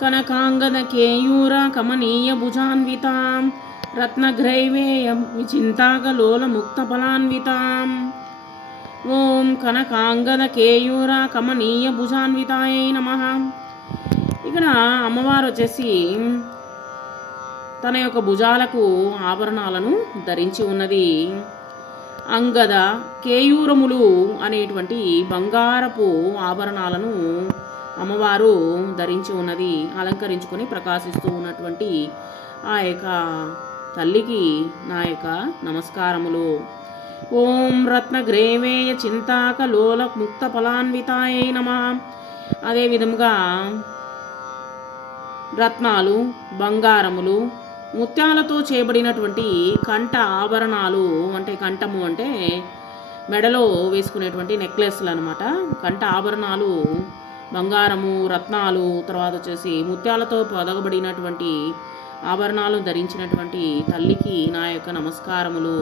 కనకాంగద కేయూర కమనీయ భుజాన్వితాం రత్నగ్రైవేయం విచింతాకలోల ముక్త ఫలాన్వితాం. ఓం కనకాంగద కేయూర కమనీయ భుజాన్వితాయై నమః. ఇక్కడ అమ్మవారు వచ్చేసి తన యొక్క భుజాలకు ఆభరణాలను ధరించి ఉన్నది. అంగద కేయూరములు అనేటువంటి బంగారపు ఆభరణాలను అమ్మవారు ధరించి ఉన్నది. అలంకరించుకొని ప్రకాశిస్తూ ఉన్నటువంటి ఆ యొక్క తల్లికి నా యొక్క నమస్కారములు. ఓం రత్నగ్రేవేయ చింతాకలోల ముక్త ఫలాన్వితాయై నమః. అదే విధముగా రత్నాలు, బంగారములు, ముత్యాలతో చేయబడినటువంటి కంఠ ఆభరణాలు, అంటే కంఠము అంటే మెడలో వేసుకునేటువంటి నెక్లెస్లు అనమాట. కంఠ ఆభరణాలు బంగారము, రత్నాలు, తర్వాత వచ్చేసి ముత్యాలతో పొదగబడినటువంటి ఆభరణాలు ధరించినటువంటి తల్లికి నా యొక్క నమస్కారములు.